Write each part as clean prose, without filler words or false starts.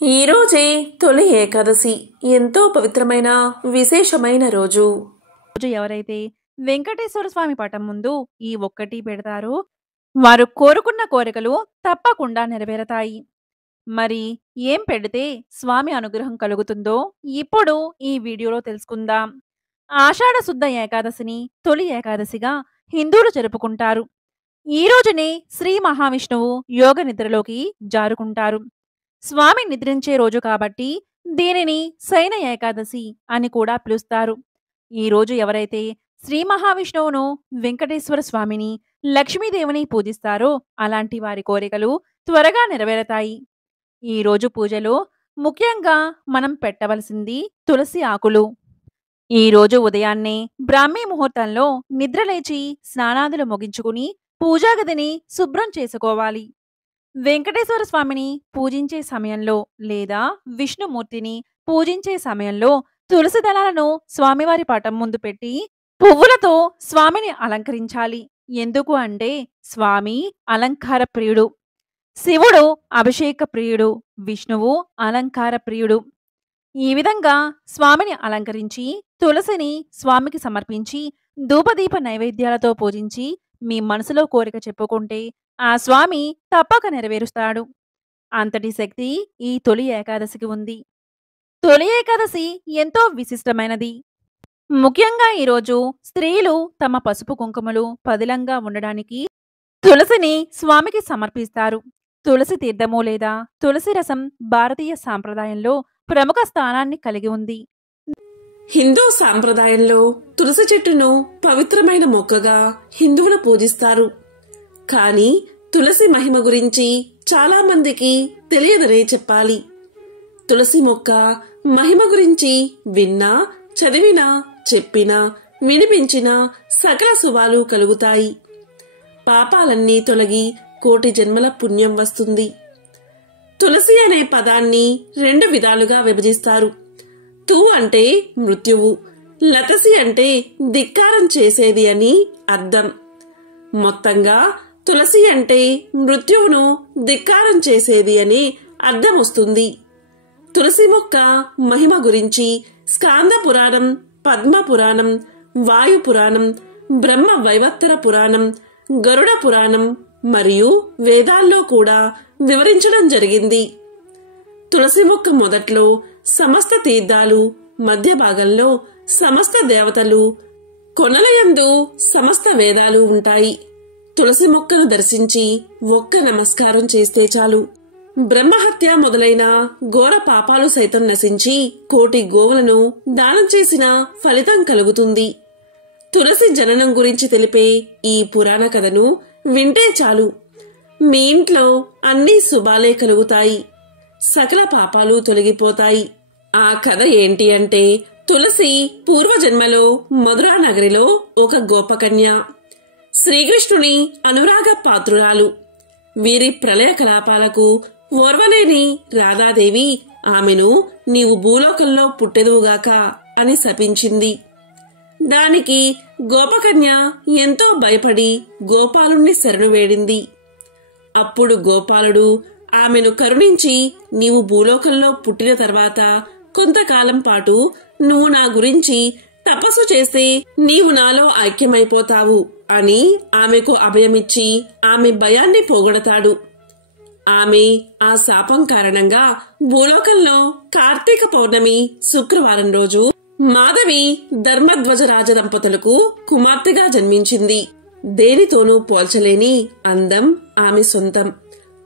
ఈ రోజే తొలి ఏకాదశి ఎంతో పవిత్రమైన విశేషమైన రోజు. ఎవరైతే వెంకటేశ్వర స్వామి పటం ముందు ఈ ఒక్కటి పెడతారో వారు కోరుకున్న కోరికలు తప్పకుండా నెరవేరతాయి. మరి ఏం పెడితే స్వామి అనుగ్రహం కలుగుతుందో ఇప్పుడు ఈ వీడియోలో తెలుసుకుందాం. ఆషాఢ శుద్ధ ఏకాదశిని తొలి ఏకాదశిగా హిందువులు జరుపుకుంటారు. ఈ రోజునే శ్రీ మహావిష్ణువు యోగ నిద్రలోకి జారుకుంటారు. స్వామి నిద్రించే రోజు కాబట్టి దీనిని శయన ఏకాదశి అని కూడా పిలుస్తారు. ఈ రోజు ఎవరైతే శ్రీ మహావిష్ణువును, వెంకటేశ్వర స్వామిని, లక్ష్మీదేవిని పూజిస్తారో అలాంటి వారి కోరికలు త్వరగా నెరవేరతాయి. ఈ రోజు పూజలో ముఖ్యంగా మనం పెట్టవలసింది తులసి ఆకులు. ఈ రోజు ఉదయాన్నే బ్రాహ్మీ ముహూర్తంలో నిద్రలేచి స్నానాదులు ముగించుకుని పూజాగదిని శుభ్రం చేసుకోవాలి. వెంకటేశ్వర స్వామిని పూజించే సమయంలో లేదా విష్ణుమూర్తిని పూజించే సమయంలో తులసి దళాలను స్వామివారి పటం ముందు పెట్టి పువ్వులతో స్వామిని అలంకరించాలి. ఎందుకు అంటే స్వామి అలంకార ప్రియుడు, శివుడు అభిషేక ప్రియుడు, విష్ణువు అలంకార ప్రియుడు. ఈ విధంగా స్వామిని అలంకరించి తులసిని స్వామికి సమర్పించి ధూపదీప నైవేద్యాలతో పూజించి మీ మనసులో కోరిక చెప్పుకుంటే ఆ స్వామి తప్పక నెరవేరుస్తాడు. అంతటి శక్తి ఈ తొలి ఏకాదశికి ఉంది. తొలి ఏకాదశి ఎంతో విశిష్టమైనది. ముఖ్యంగా ఈరోజు స్త్రీలు తమ పసుపు కుంకుమలు పదిలంగా ఉండడానికి తులసిని స్వామికి సమర్పిస్తారు. తులసి తీర్థము లేదా తులసి రసం భారతీయ సాంప్రదాయంలో ప్రముఖ స్థానాన్ని కలిగి ఉంది. హిందూ సాంప్రదాయంలో తులసి చెట్టును పవిత్రమైన మొక్కగా హిందువులు పూజిస్తారు. కానీ తులసి మహిమ గురించి చాలా మందికి తెలియదనే చెప్పాలి. తులసి మొక్క మహిమ గురించి విన్నా, చదివినా, చెప్పినా, వినిపించినా సకల శుభాలు కలుగుతాయి. పాపాలన్నీ తొలగి కోటి జన్మల పుణ్యం వస్తుంది. తులసి అనే పదాన్ని రెండు విధాలుగా విభజిస్తారు. తు అంటే మృత్యువు, లతసి అంటే ధిక్కారం చేసేది అని అర్థం. మొత్తంగా తులసి అంటే మృత్యువును ధిక్కారం చేసేది అని అర్థం వస్తుంది. తులసి మొక్క మహిమ గురించి స్కాంద పురాణం, పద్మ పురాణం, వాయు పురాణం, బ్రహ్మ వైవత్తర పురాణం, గరుడ పురాణం మరియు వేదాల్లో కూడా వివరించడం జరిగింది. తులసి మొక్క మొదట్లో సమస్త తీర్థాలు, మధ్య భాగంలో సమస్త దేవతలు, కొనలయందు సమస్త వేదాలు ఉంటాయి. తులసి మొక్కను దర్శించి ఒక్క నమస్కారం చేస్తే చాలు బ్రహ్మహత్య మొదలైన ఘోర పాపాలు సైతం నశించి కోటి గోవులను దానం చేసిన ఫలితం కలుగుతుంది. తులసి జననం గురించి తెలిపే ఈ పురాణ కథను వింటే చాలు మీ ఇంట్లో అన్ని శుభాలే కలుగుతాయి, సకల పాపాలు తొలగిపోతాయి. ఆ కథ ఏంటి అంటే తులసి పూర్వజన్మలో మధురా నగరిలో ఒక గోపకన్య, శ్రీకృష్ణుని అనురాగ పాత్రురాలు. వీరి ప్రళయ కలాపాలకు ఓర్వలేని రాధాదేవి ఆమెను నీవు భూలోకంలో పుట్టెదువుగాక అని శపించింది. దానికి గోపకన్య ఎంతో భయపడి గోపాలుణ్ణి శరణు వేడింది. అప్పుడు గోపాలుడు ఆమెను కరుణించి నీవు భూలోకంలో పుట్టిన తర్వాత కొంతకాలం పాటు నువ్వు నా గురించి తపస్సు చేస్తే నీవు నాలో ఐక్యమైపోతావు అని ఆమెకు అభయమిచ్చి ఆమె భయాన్ని పోగొడతాడు. ఆమె ఆ శాపం కారణంగా భూలోకంలో కార్తీక పౌర్ణమి శుక్రవారం రోజు మాధవి ధర్మధ్వజ రాజ దంపతులకు కుమార్తెగా జన్మించింది. దేనితోనూ పోల్చలేని అందం ఆమె సొంతం.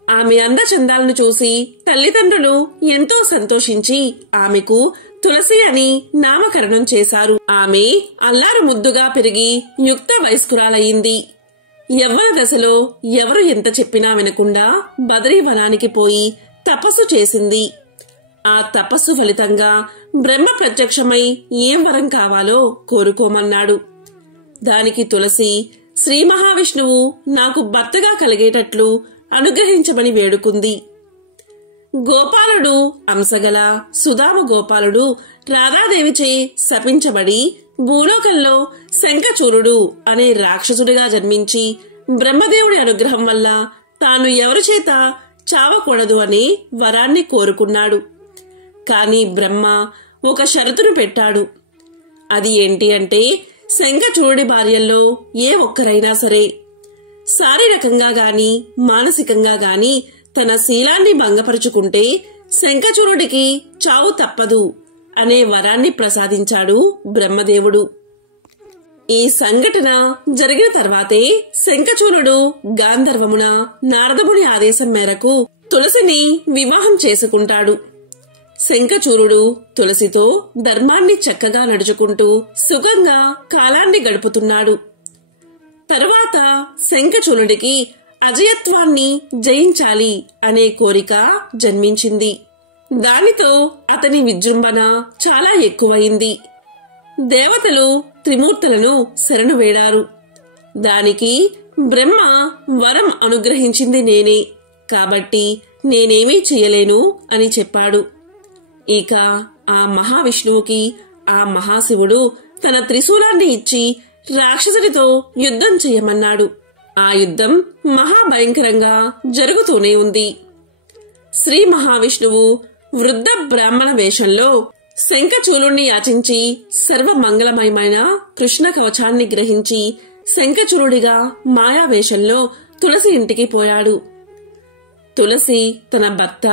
ఆమె అందచందాలను చూసి తల్లిదండ్రులు ఎంతో సంతోషించి ఆమెకు తులసి అని నామకరణం చేశారు. ఆమె అల్లారు ముద్దుగా పెరిగి యుక్త వయస్కురాలయ్యింది. యవ్వన దశలో ఎవరు ఎంత చెప్పినా వినకుండా బదరీవనానికి పోయి తపస్సు చేసింది. ఆ తపస్సు ఫలితంగా బ్రహ్మ ప్రత్యక్షమై ఏం వరం కావాలో కోరుకోమన్నాడు. దానికి తులసి శ్రీ మహావిష్ణువు నాకు భర్తగా కలిగేటట్లు అనుగ్రహించమని వేడుకుంది. గోపాలుడు అంశగల సుధామ గోపాలుడు రాధాదేవిచే శపించబడి భూలోకంలో శంఖచూరుడు అనే రాక్షసుడిగా జన్మించి బ్రహ్మదేవుడి అనుగ్రహం వల్ల తాను ఎవరి చేత చావకూడదు అనే వరాన్ని కోరుకున్నాడు. కాని బ్రహ్మ ఒక షరతును పెట్టాడు. అది ఏంటి అంటే, శంఖచూడుడి భార్యల్లో ఏ ఒక్కరైనా సరే శారీరకంగా గాని మానసికంగా గాని తన శీలాన్ని భంగపరుచుకుంటే శంఖచూడుడికి చావు తప్పదు అనే వరాన్ని ప్రసాదించాడు బ్రహ్మదేవుడు. ఈ సంఘటన జరిగిన తర్వాతే శంఖచూడుడు గాంధర్వమున నారదముని ఆదేశం మేరకు తులసిని వివాహం చేసుకుంటాడు. శంఖచూడుడు తులసితో ధర్మాన్ని చక్కగా నడుచుకుంటూ సుఖంగా కాలాన్ని గడుపుతున్నాడు. తరువాత శంఖచూడుడికి అజయత్వాన్ని జయించాలి అనే కోరిక జన్మించింది. దానితో అతని విజృంభణ చాలా ఎక్కువయింది. దేవతలు త్రిమూర్తులను శరణు వేడారు. దానికి బ్రహ్మ వరం అనుగ్రహించింది నేనే, కాబట్టి నేనేమీ చెయ్యలేను అని చెప్పాడు. ఇక ఆ మహావిష్ణువుకి ఆ మహాశివుడు తన త్రిశూలాన్ని ఇచ్చి రాక్షసుడితో యుద్ధం చెయ్యమన్నాడు. ఆ యుద్ధం మహాభయంకరంగా జరుగుతూనే ఉంది. శ్రీ మహావిష్ణువు వృద్ధ బ్రాహ్మణ వేషంలో శంఖచూలుణ్ణి యాచించి సర్వమంగళమయమైన కృష్ణ కవచాన్ని గ్రహించి శంఖచూలుడిగా మాయావేషంలో తులసి ఇంటికి పోయాడు. తులసి తన భర్త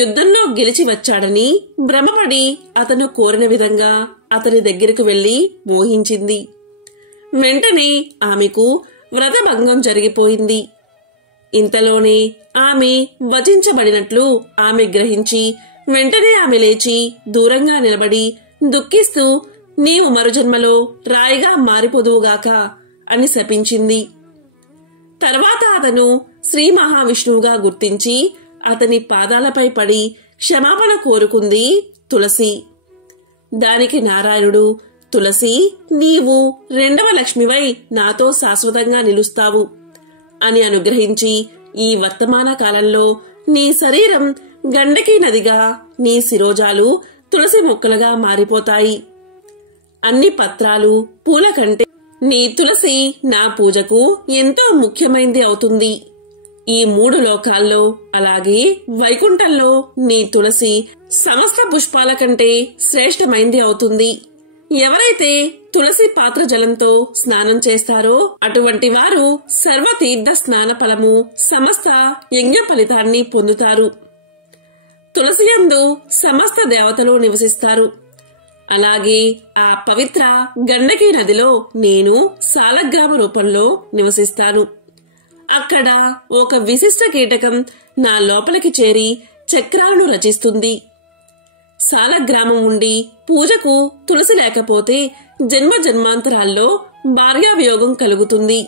యుద్ధంలో గెలిచి వచ్చాడని భ్రమపడి అతను కోరిన విధంగా అతని దగ్గరకు వెళ్లి మోహించింది. వెంటనే ఆమెకు వ్రతభంగం జరిగిపోయింది. ఇంతలోనే ఆమె వచించబడినట్లు ఆమె గ్రహించి వెంటనే ఆమె లేచి దూరంగా నిలబడి దుఃఖిస్తూ, నీవు మరుజన్మలో రాయిగా మారిపోదువుగాక అని శపించింది. తర్వాత అతను శ్రీ మహావిష్ణువుగా గుర్తించి అతని పాదాలపై పడి క్షమాపణ కోరుకుంది తులసి. దానికి నారాయణుడు, తులసి, నీవు రెండవ లక్ష్మివై నాతో శాశ్వతంగా నిలుస్తావు అని అనుగ్రహించి ఈ వర్తమాన కాలంలో నీ శరీరం గండకీ నదిగా, నీ శిరోజాలు తులసి మొక్కలుగా మారిపోతాయి. అన్ని పత్రాలు పూల కంటే నీ తులసి నా పూజకు ఎంతో ముఖ్యమైంది అవుతుంది. ఈ 3 లోకాల్లో అలాగే వైకుంఠంలో నీ తులసి సమస్త పుష్పాల కంటే శ్రేష్టమైంది అవుతుంది. ఎవరైతే తులసి పాత్ర జలంతో స్నానం చేస్తారో అటువంటి వారు సర్వతీర్థ స్నాన ఫలము సమస్త యజ్ఞ ఫలితాన్ని పొందుతారు. తులసియందు సమస్త దేవతలు నివసిస్తారు. అలాగే ఆ పవిత్ర గండకీ నదిలో నేను సాలగ్రామ రూపంలో నివసిస్తాను. అక్కడ ఒక విశిష్ట కీటకం నా లోపలికి చేరి చక్రాలను రచిస్తుంది. సాలగ్రామం ఉండి పూజకు తులసి లేకపోతే జన్మ జన్మాంతరాల్లో భార్యావియోగం కలుగుతుంది.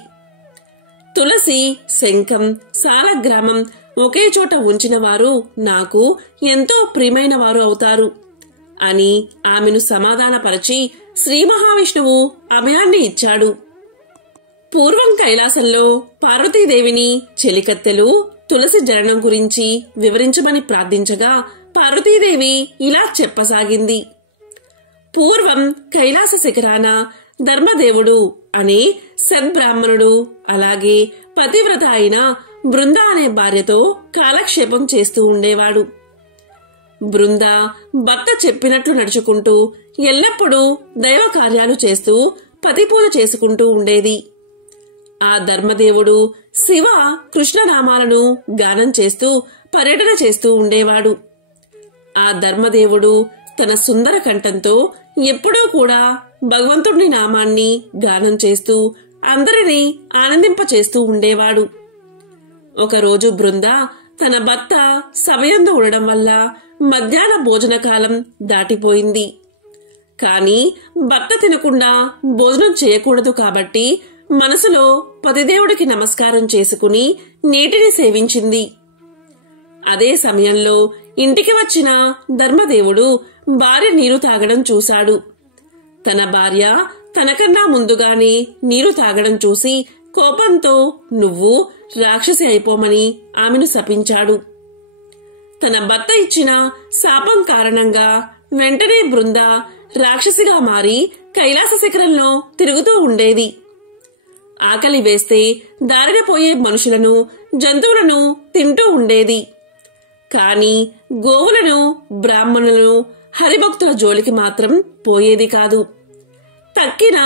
తులసి, శంఖం, సాలగ్రామం ఒకే చోట ఉంచిన వారు నాకు ఎంతో ప్రియమైన వారు అవుతారు అని ఆమెను సమాధానపరచి శ్రీ మహావిష్ణువు అభయాన్ని ఇచ్చాడు. పూర్వం కైలాసంలో పార్వతీదేవిని చెలికత్తెలు తులసి జననం గురించి వివరించమని ప్రార్థించగా పార్వతీదేవి ఇలా చెప్పసాగింది. పూర్వం కైలాస శిఖరాన ధర్మదేవుడు అనే సద్బ్రాహ్మణుడు అలాగే పతివ్రత అయిన బృంద అనే భార్యతో కాలక్షేపం చేస్తూ ఉండేవాడు. బృంద భర్త చెప్పినట్లు నడుచుకుంటూ ఎల్లప్పుడూ దైవ కార్యాలు చేస్తూ పతిపూజ చేసుకుంటూ ఉండేది. ఆ ధర్మదేవుడు శివ కృష్ణనామాలను గానం చేస్తూ పర్యటన చేస్తూ ఉండేవాడు. ఆ ధర్మదేవుడు తన సుందర కంఠంతో ఎప్పుడూ కూడా భగవంతుడి నామాన్ని గానం చేస్తూ అందరినీ ఆనందింపచేస్తూ ఉండేవాడు. ఒకరోజు బృంద తన భర్త సభయందు ఉండడం వల్ల మధ్యాహ్న భోజన కాలం దాటిపోయింది. కాని భర్త తినకుండా భోజనం చేయకూడదు కాబట్టి మనసులో పతిదేవుడికి నమస్కారం చేసుకుని నీటిని సేవించింది. అదే సమయంలో ఇంటికి వచ్చిన ధర్మదేవుడు భార్య నీరు తాగడం చూశాడు. తన భార్య తనకన్నా ముందుగానే నీరు తాగడం చూసి కోపంతో నువ్వు రాక్షసి అయిపోమని ఆమెను శపించాడు. తన భర్త ఇచ్చిన శాపం కారణంగా వెంటనే బృంద రాక్షసిగా మారి కైలాస శిఖరంలో తిరుగుతూ ఉండేది. ఆకలి వేస్తే దారిన పోయే మనుషులను, జంతువులను తింటూ ఉండేది. కాని గోవులను, బ్రాహ్మణులను, హరిభక్తుల జోలికి మాత్రం పోయేది కాదు. తక్కిన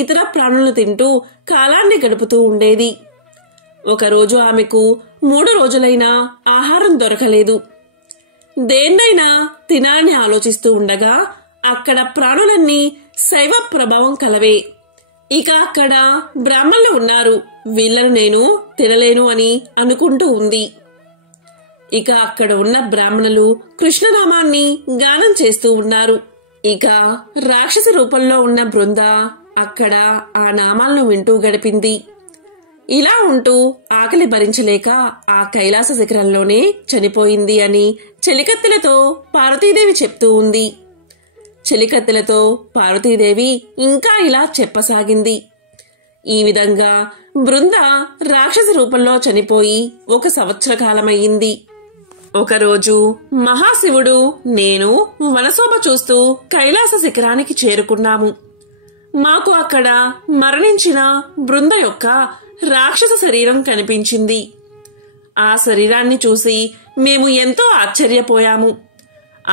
ఇతర ప్రాణులను తింటూ కాలాన్ని గడుపుతూ ఉండేది. ఒకరోజు ఆమెకు 3 రోజులైనా ఆహారం దొరకలేదు. దేన్నైనా తినాలని ఆలోచిస్తూ ఉండగా అక్కడ ప్రాణులన్నీ శైవ ప్రభావం కలవే. ఇక అక్కడ బ్రాహ్మణులు ఉన్నారు, వీళ్లను నేను తినలేను అని అనుకుంటూ ఉంది. ఇక అక్కడ ఉన్న బ్రాహ్మణులు కృష్ణనామాన్ని గానం చేస్తూ ఉన్నారు. ఇక రాక్షసి రూపంలో ఉన్న బృంద అక్కడ ఆ నామాలను వింటూ గడిపింది. ఇలా ఉంటూ ఆకలి భరించలేక ఆ కైలాస శిఖరంలోనే చనిపోయింది అని చెలికత్తెలతో పార్వతీదేవి చెప్తూ ఉంది. చెలికత్తెలతో పార్వతీదేవి ఇంకా ఇలా చెప్పసాగింది. ఈ విధంగా బృంద రాక్షసి రూపంలో చనిపోయి 1 సంవత్సర కాలమయ్యింది. ఒకరోజు మహాశివుడు, నేను వనశోభ చూస్తూ కైలాస శిఖరానికి చేరుకున్నాము. మాకు అక్కడ మరణించిన బృంద యొక్క రాక్షస శరీరం కనిపించింది. ఆ శరీరాన్ని చూసి మేము ఎంతో ఆశ్చర్యపోయాము.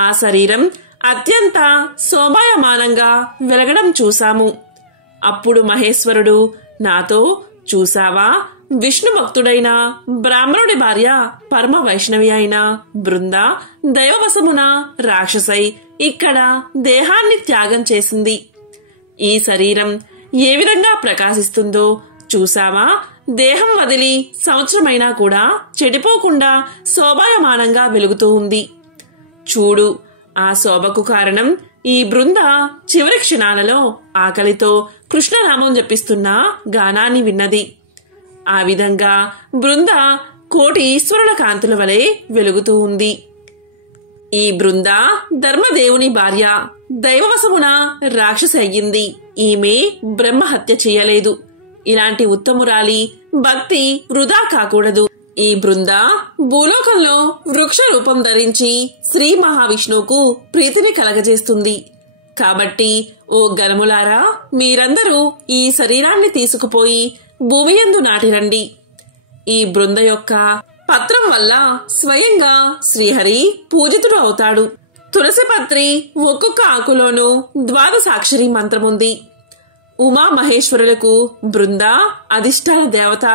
ఆ శరీరం అత్యంత శోభాయమానంగా వెలగడం చూశాము. అప్పుడు మహేశ్వరుడు నాతో, చూసావా, విష్ణు భక్తుడైన బ్రాహ్మణుడి భార్య పరమ వైష్ణవి అయిన బృంద దైవవశమున రాక్షసై ఇక్కడ దేహాన్ని త్యాగం చేసింది. ఈ శరీరం ఏ విధంగా ప్రకాశిస్తుందో చూసావా, దేహం వదిలి సంవత్సరమైనా కూడా చెడిపోకుండా శోభాయమానంగా వెలుగుతూ ఉంది. చూడు, ఆ శోభకు కారణం ఈ బృంద చివరి క్షణాలలో ఆకలితో కృష్ణనామం జపిస్తున్న గానాన్ని విన్నది. ఆ విధంగా బృంద కోటి ఈశ్వరుల కాంతుల వలె వెలుగుతూ ఉంది. ఈ బృంద ధర్మదేవుని భార్య, దైవవశమున రాక్షసి అయ్యింది. ఈమె బ్రహ్మహత్య చేయలేదు. ఇలాంటి ఉత్తమురాలి భక్తి వృధా కాకూడదు. ఈ బృంద భూలోకంలో వృక్ష రూపం ధరించి శ్రీ మహావిష్ణువుకు ప్రీతిని కలగజేస్తుంది. కాబట్టి ఓ గణములారా, మీరందరూ ఈ శరీరాన్ని తీసుకుపోయి భూమియందు నాటిరండి. ఈ బృంద యొక్క పత్రం వల్ల స్వయంగా శ్రీహరి పూజితుడు అవుతాడు. తులసి పత్రి ఒక్కొక్క ఆకులోనూ 12 మంత్రముంది. ఉమా మహేశ్వరులకు బృంద అధిష్టాన దేవత.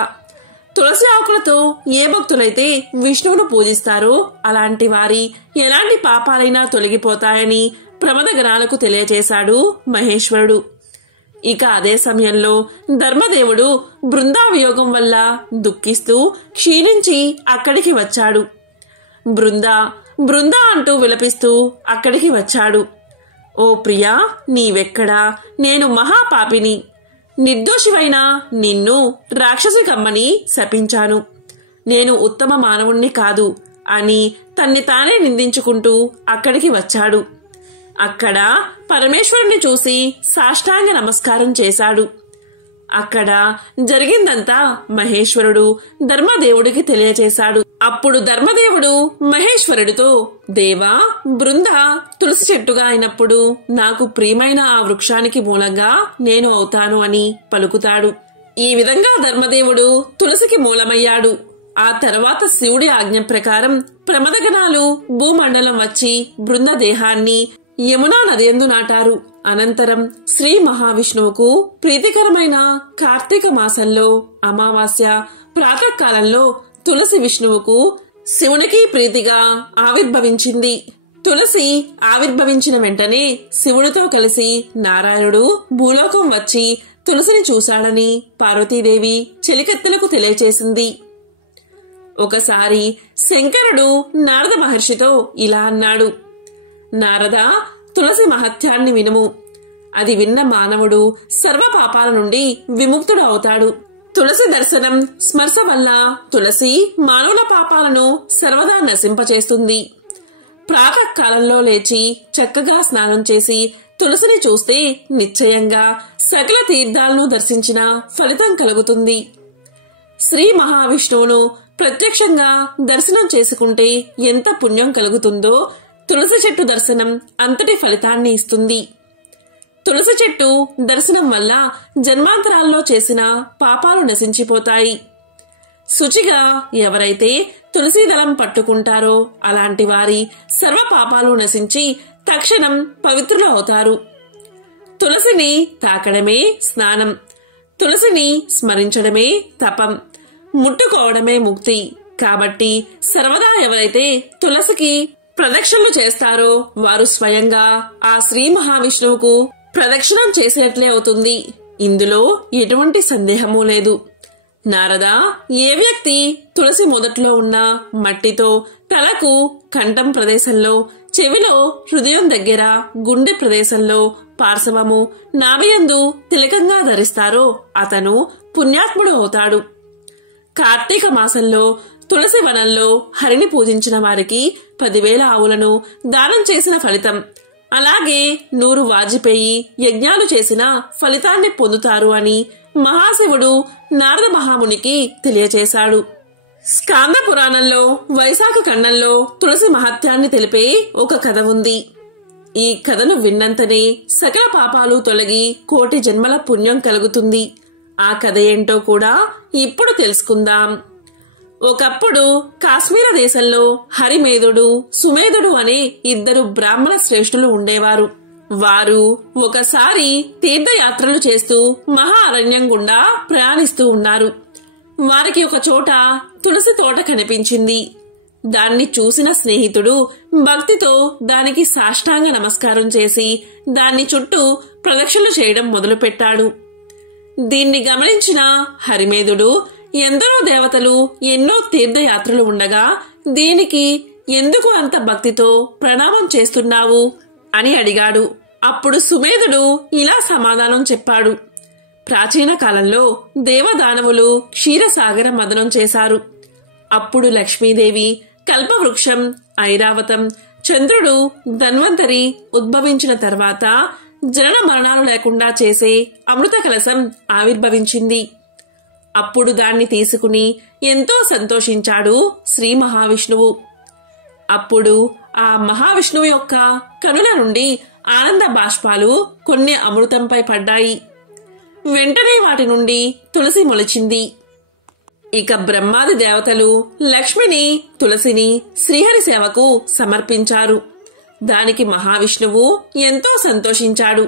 తులసి ఆకులతో ఏ భక్తులైతే విష్ణువును పూజిస్తారో అలాంటి వారి ఎలాంటి పాపాలైనా తొలగిపోతాయని ప్రమదగణాలకు తెలియజేశాడు మహేశ్వరుడు. ఇక అదే సమయంలో ధర్మదేవుడు బృందావియోగం వల్ల దుఃఖిస్తూ క్షీణించి అక్కడికి వచ్చాడు. బృందా అంటూ విలపిస్తూ అక్కడికి వచ్చాడు. ఓ ప్రియా, నీవెక్కడా? నేను మహాపాపిని, నిర్దోషివైన నిన్ను రాక్షసి కమ్మని శపించాను. నేను ఉత్తమ మానవుణ్ణి కాదు అని తన్ని తానే నిందించుకుంటూ అక్కడికి వచ్చాడు. అక్కడ పరమేశ్వరుణ్ణి చూసి సాష్టాంగ నమస్కారం చేశాడు. అక్కడ జరిగిందంతా మహేశ్వరుడు ధర్మదేవుడికి తెలియచేశాడు. అప్పుడు ధర్మదేవుడు మహేశ్వరుడితో, దేవా, బృంద తులసి చెట్టుగా అయినప్పుడు నాకు ప్రియమైన ఆ వృక్షానికి మూలంగా నేను అవుతాను అని పలుకుతాడు. ఈ విధంగా ధర్మదేవుడు తులసికి మూలమయ్యాడు. ఆ తర్వాత శివుడి ఆజ్ఞ ప్రకారం ప్రమదగణాలు భూమండలం వచ్చి బృంద దేహాన్ని యమునా నదియందు నాటారు. అనంతరం శ్రీ మహావిష్ణువుకు ప్రీతికరమైన కార్తీక మాసంలో అమావాస్య ప్రాతకాలంలో తులసి విష్ణువుకు శివునికి ప్రీతిగా ఆవిర్భవించింది. తులసి ఆవిర్భవించిన వెంటనే శివుడితో కలిసి నారాయణుడు భూలోకం వచ్చి తులసిని చూశాడని పార్వతీదేవి చెలికత్తెలకు తెలియచేసింది. ఒకసారి శంకరుడు నారద మహర్షితో ఇలా అన్నాడు, నారద, తులసి మహత్యాన్ని వినుము. అది విన్న మానవుడు సర్వ పాపాల నుండి విముక్తుడు అవుతాడు. తులసి దర్శనం, స్మర్శ వల్ల తులసి మానవుల పాపాలను సర్వదా నశింపచేస్తుంది. ప్రాతకాలంలో లేచి చక్కగా స్నానం చేసి తులసిని చూస్తే నిశ్చయంగా సకల తీర్థాలను దర్శించిన ఫలితం కలుగుతుంది. శ్రీ మహావిష్ణువును ప్రత్యక్షంగా దర్శనం చేసుకుంటే ఎంత పుణ్యం కలుగుతుందో తులసి చెట్టు దర్శనం అంతటి ఫలితాన్ని ఇస్తుంది. తులసి చెట్టు దర్శనం వల్ల జన్మాంతరాల్లో చేసిన పాపాలు నశించిపోతాయి. శుచిగా ఎవరైతే తులసి దళం పట్టుకుంటారో అలాంటి వారి సర్వ పాపాలు నశించి తక్షణం పవిత్రులు అవుతారు. తులసిని తాకడమే స్నానం, తులసిని స్మరించడమే తపం, ముట్టుకోవడమే ముక్తి. కాబట్టి సర్వదా ఎవరైతే తులసికి ప్రదక్షిణలు చేస్తారో వారు స్వయంగా ఆ శ్రీ మహావిష్ణువుకు ప్రదక్షిణం చేసినట్లే అవుతుంది. ఇందులో ఎటువంటి సందేహమూ లేదు. నారద, ఏ వ్యక్తి తులసి మొదట్లో ఉన్న మట్టితో తలకు, కంఠం ప్రదేశంలో, చెవిలో, హృదయం దగ్గర, గుండె ప్రదేశంలో, పార్శ్వము, నాభియందు తిలకంగా ధరిస్తారో అతను పుణ్యాత్ముడు అవుతాడు. కార్తీక మాసంలో తులసి వనంలో హరిని పూజించిన వారికి 10,000 ఆవులను దానం చేసిన ఫలితం, అలాగే 100 వాజిపేయి యజ్ఞాలు చేసిన ఫలితాన్ని పొందుతారు అని మహాశివుడు నారద మహామునికి తెలియచేశాడు. స్కాంద పురాణంలో వైశాఖ ఖండంలో తులసి మహత్యాన్ని తెలిపే ఒక కథ ఉంది. ఈ కథను విన్నంతనే సకల పాపాలు తొలగి 1,000,000 జన్మల పుణ్యం కలుగుతుంది. ఆ కథ ఏంటో కూడా ఇప్పుడు తెలుసుకుందాం. ఒకప్పుడు కాశ్మీర దేశంలో హరిమేధుడు, సుమేధుడు అనే 2 బ్రాహ్మణ శ్రేష్ఠులు ఉండేవారు. వారు ఒకసారి తీర్థయాత్రలు చేస్తూ మహా అరణ్యం గుండా ప్రయాణిస్తూ ఉన్నారు. వారికి ఒక చోట తులసి తోట కనిపించింది. దాన్ని చూసిన స్నేహితుడు భక్తితో దానికి సాష్టాంగ నమస్కారం చేసి దాన్ని చుట్టూ ప్రదక్షిణలు చేయడం మొదలుపెట్టాడు. దీన్ని గమనించిన హరిమేధుడు, ఎందరో దేవతలు, ఎన్నో తీర్థయాత్రలు ఉండగా దీనికి ఎందుకు అంత భక్తితో ప్రణామం చేస్తున్నావు అని అడిగాడు. అప్పుడు సుమేధుడు ఇలా సమాధానం చెప్పాడు. ప్రాచీన కాలంలో దేవదానవులు క్షీరసాగర మదనం చేశారు. అప్పుడు లక్ష్మీదేవి, కల్పవృక్షం, ఐరావతం, చంద్రుడు, ధన్వంతరి ఉద్భవించిన తర్వాత జనన మరణాలు లేకుండా చేసే అమృత కలశం ఆవిర్భవించింది. అప్పుడు దాన్ని తీసుకుని ఎంతో సంతోషించాడు శ్రీ మహావిష్ణువు. అప్పుడు ఆ మహావిష్ణువు యొక్క కనుల నుండి ఆనంద బాష్పాలు కొన్ని అమృతంపై పడ్డాయి. వెంటనే వాటి నుండి తులసి మొలిచింది. ఇక బ్రహ్మాది దేవతలు లక్ష్మిని, తులసిని శ్రీహరి సేవకు సమర్పించారు. దానికి మహావిష్ణువు ఎంతో సంతోషించాడు.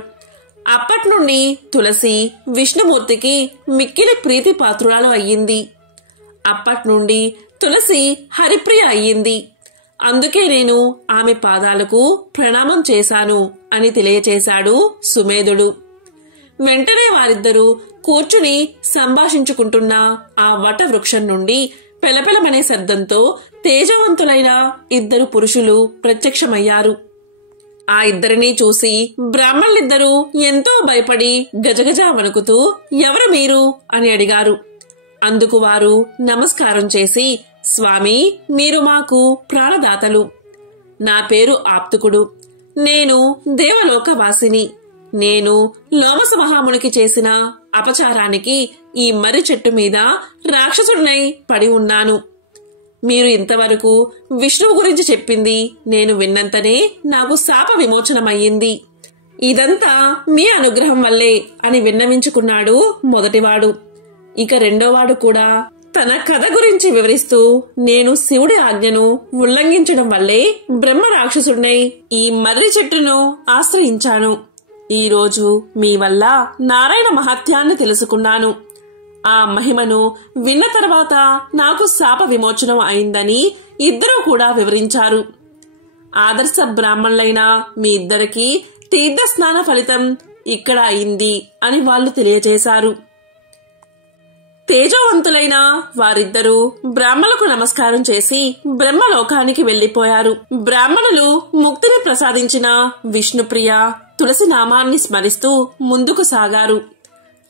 అప్పట్నుండి తులసి విష్ణుమూర్తికి మిక్కిలి ప్రీతి పాత్రురాలు అయ్యింది. అప్పట్నుండి తులసి హరిప్రియ అయ్యింది. అందుకే నేను ఆమె పాదాలకు ప్రణామం చేశాను అని తెలియచేశాడు సుమేధుడు. వెంటనే వారిద్దరూ కూర్చుని సంభాషించుకుంటున్న ఆ వట వృక్షం నుండి పెలపెలమనే శబ్దంతో తేజవంతులైన 2 పురుషులు ప్రత్యక్షమయ్యారు. ఆ ఇద్దరినీ చూసి బ్రాహ్మణులిద్దరూ ఎంతో భయపడి గజగజ వణుకుతూ ఎవరు మీరు అని అడిగారు. అందుకు వారు నమస్కారం చేసి, స్వామి, మీరు మాకు ప్రాణదాతలు. నా పేరు ఆప్తుకుడు. నేను దేవలోకవాసిని. నేను లోమస మహామునికి చేసిన అపచారానికి ఈ మర్రి చెట్టు మీద రాక్షసుడినై పడి ఉన్నాను. మీరు ఇంతవరకు విష్ణువు గురించి చెప్పింది నేను విన్నంతనే నాకు శాప విమోచనమయ్యింది. ఇదంతా మీ అనుగ్రహం వల్లే అని విన్నవించుకున్నాడు మొదటివాడు. ఇక రెండోవాడు కూడా తన కథ గురించి వివరిస్తూ, నేను శివుడి ఆజ్ఞను ఉల్లంఘించడం వల్లే బ్రహ్మ రాక్షసుడినై ఈ మర్రి చెట్టును ఆశ్రయించాను. ఈ రోజు మీ వల్ల నారాయణ మహత్యాన్ని తెలుసుకున్నాను. ఆ మహిమను విన్న తర్వాత నాకు శాప విమోచనం అయిందని ఇద్దరూ కూడా వివరించారు. ఆదర్శ బ్రాహ్మణులైన మీ ఇద్దరికి తీర్థ స్నాన ఫలితం ఇక్కడ అయింది అని వాళ్ళు తెలియజేశారు. తేజవంతులైన వారిద్దరూ బ్రాహ్మణులకు నమస్కారం చేసి బ్రహ్మలోకానికి వెళ్లిపోయారు. బ్రాహ్మణులు ముక్తిని ప్రసాదించిన విష్ణుప్రియ తులసి నామాన్ని స్మరిస్తూ ముందుకు సాగారు.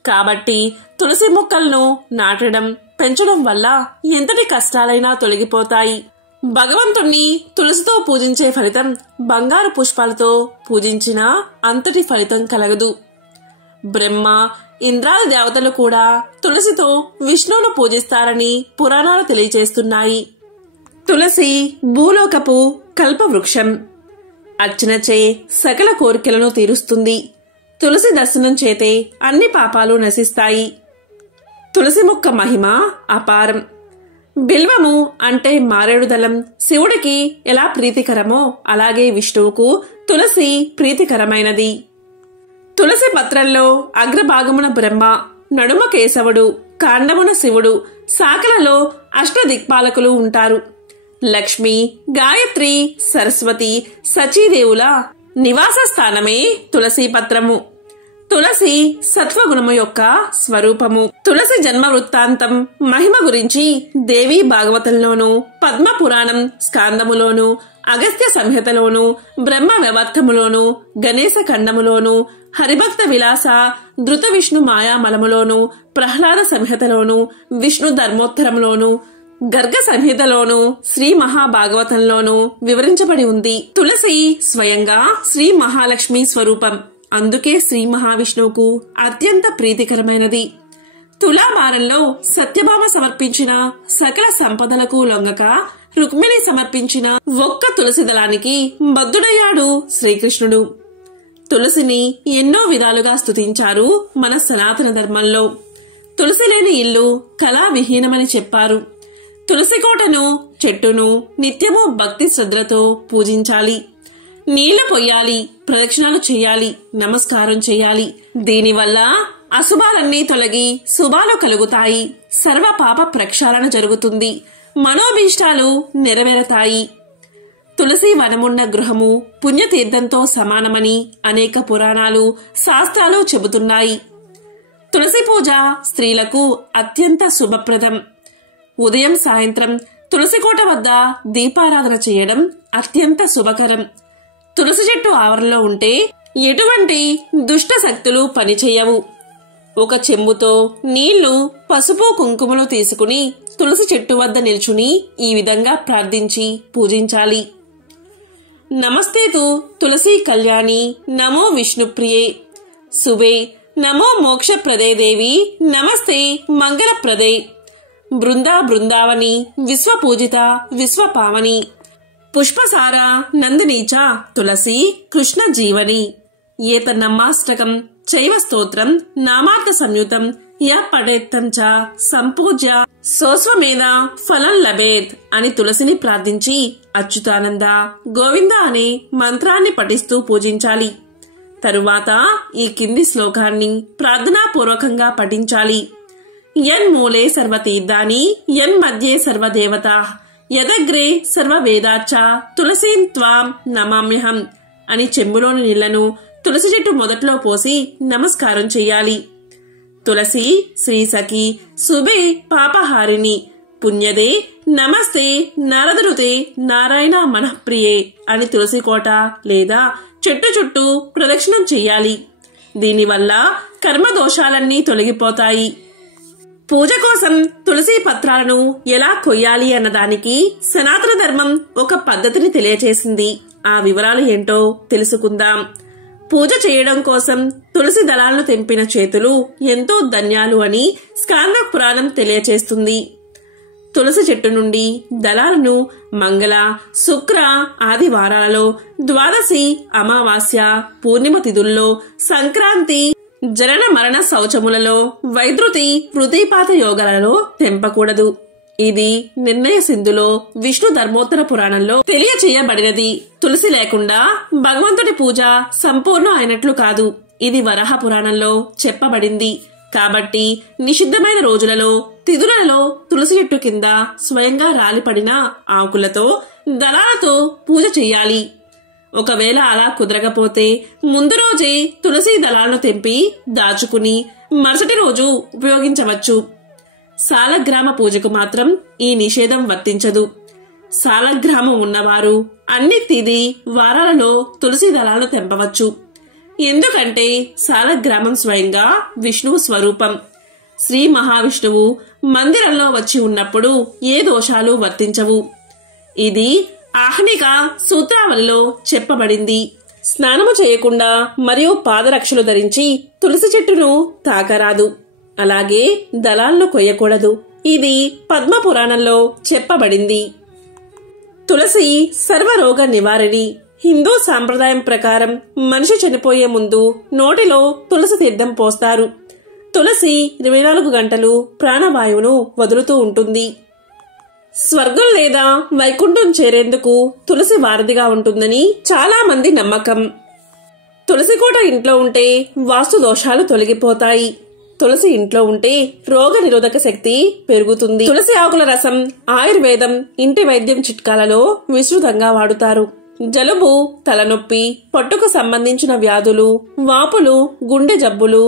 కాబట్టి తులసి మొక్కలను నాటడం, పెంచడం వల్ల ఎంతటి కష్టాలైనా తొలగిపోతాయి. భగవంతుణ్ణి తులసితో పూజించే ఫలితం బంగారు పుష్పాలతో పూజించినా అంతటి ఫలితం కలగదు. బ్రహ్మ, ఇంద్రాది దేవతలు కూడా తులసితో విష్ణువును పూజిస్తారని పురాణాలు తెలియజేస్తున్నాయి. తులసి భూలోకపు కల్పవృక్షం. అర్చనచే సకల కోరికలను తీరుస్తుంది. తులసి దర్శనం చేతే అన్ని పాపాలు నశిస్తాయి. తులసి మొక్క మహిమ అపారం. బిల్వము అంటే మారేడుదలం శివుడికి ఎలా ప్రీతికరమో అలాగే విష్ణువుకు తులసి ప్రీతికరమైనది. తులసి పత్రంలో అగ్రభాగమున బ్రహ్మ, నడుమ కేశవుడు, కాండమున శివుడు, శాఖలలో అష్టదిక్పాలకులు ఉంటారు. లక్ష్మి, గాయత్రి, సరస్వతి, సచీదేవుల నివాస స్థానమే తులసి పత్రము. తులసి సత్వగుణము యొక్క స్వరూపము. తులసి జన్మ వృత్తాంతం మహిమ గురించి దేవీ భాగవతంలోను, పద్మ పురాణం స్కాందములోను, అగస్త్య సంహితలోను, బ్రహ్మ వ్యవర్థములోను, గణేశ ఖండములోను, హరిభక్త విలాస ధృత విష్ణు మాయామలములోను, ప్రహ్లాద సంహితలోను, విష్ణు ధర్మోత్తరములోను, గర్గ సంహితలోను, శ్రీ మహాభాగవతంలోను వివరించబడి ఉంది. తులసి స్వయంగా శ్రీ మహాలక్ష్మి స్వరూపం. అందుకే శ్రీ మహావిష్ణువుకు అత్యంత ప్రీతికరమైనది. తులాభారంలో సత్యభామ సమర్పించిన సకల సంపదలకు లొంగక రుక్మిణి సమర్పించిన ఒక్క తులసి దళానికి బద్ధుడయ్యాడు శ్రీకృష్ణుడు. తులసిని ఎన్నో విధాలుగా స్తుతించారు మన సనాతన ధర్మంలో. తులసి లేని ఇల్లు కళావిహీనమని చెప్పారు. తులసి కోటను, చెట్టును నిత్యము భక్తి శ్రద్ధలతో పూజించాలి. నీళ్లు పొయ్యాలి, ప్రదక్షిణాలు చేయాలి, నమస్కారం చేయాలి. దీనివల్ల అశుభాలన్నీ తొలగి శుభాలు కలుగుతాయి. సర్వ పాప ప్రక్షాళన జరుగుతుంది. మనోభీష్టాలు నెరవేరతాయి. తులసి వనమున్న గృహము పుణ్యతీర్థంతో సమానమని అనేక పురాణాలు, శాస్త్రాలు చెబుతున్నాయి. తులసి పూజ స్త్రీలకు అత్యంత శుభప్రదం. ఉదయం సాయంత్రం తులసికోట వద్ద దీపారాధన చేయడం అత్యంత శుభకరం. తులసి చెట్టు ఆవరణలో ఉంటే ఎటువంటి దుష్ట శక్తులు పనిచేయవు. ఒక చెంబుతో నీళ్లు, పసుపు, కుంకుమలు తీసుకుని తులసి చెట్టు వద్ద నిల్చుని ఈ విధంగా ప్రార్థించి పూజించాలి. నమస్తేతు తులసి కళ్యాణి, నమో విష్ణుప్రియే శుభే, నమో మోక్షప్రదే దేవి, నమస్తే మంగళప్రదే, బృందావని, విశ్వపూజిత విశ్వపావని, పుష్పసార నందినీచ తులసి కృష్ణ జీవని, ఏతన్నమాష్టకం చైవ స్తోత్రం నామార్థ సంయుతం య పఠేత్తం చ సంపూజ్య సోస్వమేధ ఫలం లభేత్ అని తులసిని ప్రార్థించి అచ్యుతానంద, గోవింద అనే మంత్రాన్ని పఠిస్తూ పూజించాలి. తరువాత ఈ కింది శ్లోకాన్ని ప్రార్థనాపూర్వకంగా పఠించాలి. యన్మూలే సర్వతీర్థాని, యన్మధ్యే సర్వదేవతా, యదగ్రే సర్వవేదాచ్చ తులసీం త్వాం నమామ్యహం అని చెంబులోని నీళ్లను తులసి చెట్టు మొదట్లో పోసి నమస్కారం చెయ్యాలి. తులసి శ్రీసఖి శుభే పాపహారిణి, పుణ్యదే నమస్తే నారదృతే నారాయణ మనఃప్రియే అని తులసి కోట లేదా చెట్టు చుట్టూ ప్రదక్షిణం చెయ్యాలి. దీనివల్ల కర్మదోషాలన్నీ తొలగిపోతాయి. పూజ కోసం తులసి పత్రాలను ఎలా కొయ్యాలి అన్నదానికి సనాతన ధర్మం ఒక పద్ధతిని తెలియచేసింది. ఆ వివరాలు ఏంటో తెలుసుకుందాం. పూజ చేయడం కోసం తులసి దళాలను తెంపిన చేతులు ఎంతో ధన్యాలు అని స్కాంద పురాణం తెలియచేస్తుంది. తులసి చెట్టు నుండి దళాలను మంగళ, శుక్ర ఆదివారాలలో, ద్వాదశి, అమావాస్య, పూర్ణిమ తిథుల్లో, సంక్రాంతి, జనన మరణ శౌచములలో, వైద్యుతి, వృతిపాత యోగాలలో తెంపకూడదు. ఇది నిర్ణయ సింధులో విష్ణు ధర్మోత్తర పురాణంలో తెలియచేయబడినది. తులసి లేకుండా భగవంతుడి పూజ సంపూర్ణం అయినట్లు కాదు. ఇది వరాహ పురాణంలో చెప్పబడింది. కాబట్టి నిషిద్ధమైన రోజులలో, తిథులలో తులసి చెట్టు కింద స్వయంగా రాలిపడిన ఆకులతో, దళాలతో పూజ చెయ్యాలి. ఒకవేళ అలా కుదరకపోతే ముందు రోజే తులసి దళాలను తెంపి దాచుకుని మరుసటి రోజు ఉపయోగించవచ్చు. సాలగ్రామ పూజకు మాత్రం ఈ నిషేధం వర్తించదు. సాలగ్రామం ఉన్నవారు అన్ని తిథి వారాలలో తులసి దళాలను తెంపవచ్చు. ఎందుకంటే సాలగ్రామం స్వయంగా విష్ణువు స్వరూపం. శ్రీ మహావిష్ణువు మందిరంలో వచ్చి ఉన్నప్పుడు ఏ దోషాలు వర్తించవు. ఇది ఆహ్నిక సూత్రావళిలో చెప్పబడింది. స్నానము చేయకుండా మరియు పాదరక్షలు ధరించి తులసి చెట్టును తాకరాదు. అలాగే దళాలను కొయ్యకూడదు. ఇది పద్మ పురాణంలో చెప్పబడింది. తులసి సర్వరోగ నివారిణి. హిందూ సాంప్రదాయం ప్రకారం మనిషి చనిపోయే ముందు నోటిలో తులసి తీర్థం పోస్తారు. తులసి 24 గంటలు ప్రాణవాయువును వదులుతూ ఉంటుంది. స్వర్గం లేదా వైకుంఠం చేరేందుకు తులసి వారధిగా ఉంటుందని చాలా మంది నమ్మకం. తులసి కోట ఇంట్లో ఉంటే వాస్తు దోషాలు తొలగిపోతాయి. తులసి ఇంట్లో ఉంటే రోగ నిరోధక శక్తి పెరుగుతుంది. తులసి ఆకుల రసం ఆయుర్వేదం, ఇంటి వైద్యం చిట్కాలలో విస్తృతంగా వాడుతారు. జలుబు, తలనొప్పి, పొట్టుకు సంబంధించిన వ్యాధులు, వాపులు, గుండె జబ్బులు,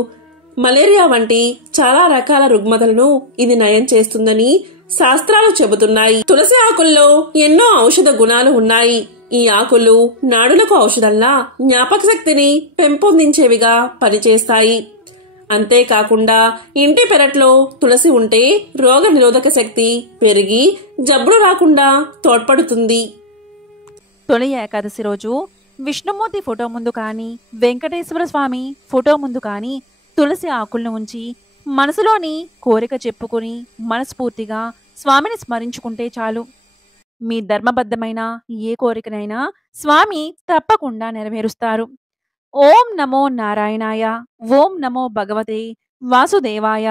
మలేరియా వంటి చాలా రకాల రుగ్మతలను ఇది నయం చేస్తుందని శాస్త్రాలు చెబుతున్నాయి. తులసి ఆకుల్లో ఎన్నో ఔషధ గుణాలు ఉన్నాయి. ఈ ఆకులు నాడులకు ఔషధంలా జ్ఞాపక శక్తిని పెంపొందించేవిగా పనిచేస్తాయి. అంతేకాకుండా ఇంటి పెరట్లో తులసి ఉంటే రోగ నిరోధక శక్తి పెరిగి జబ్బులు రాకుండా తోడ్పడుతుంది. తొలి ఏకాదశి రోజు విష్ణుమూర్తి ఫోటో ముందు కానీ, వెంకటేశ్వర స్వామి ఫోటో ముందు కానీ తులసి ఆకులను ఉంచి మనసులోని కోరిక చెప్పుకొని మనస్ఫూర్తిగా స్వామిని స్మరించుకుంటే చాలు. మీ ధర్మబద్ధమైన ఏ కోరికనైనా స్వామి తప్పకుండా నెరవేరుస్తారు. ఓం నమో నారాయణాయ. ఓం నమో భగవతే వాసుదేవాయ.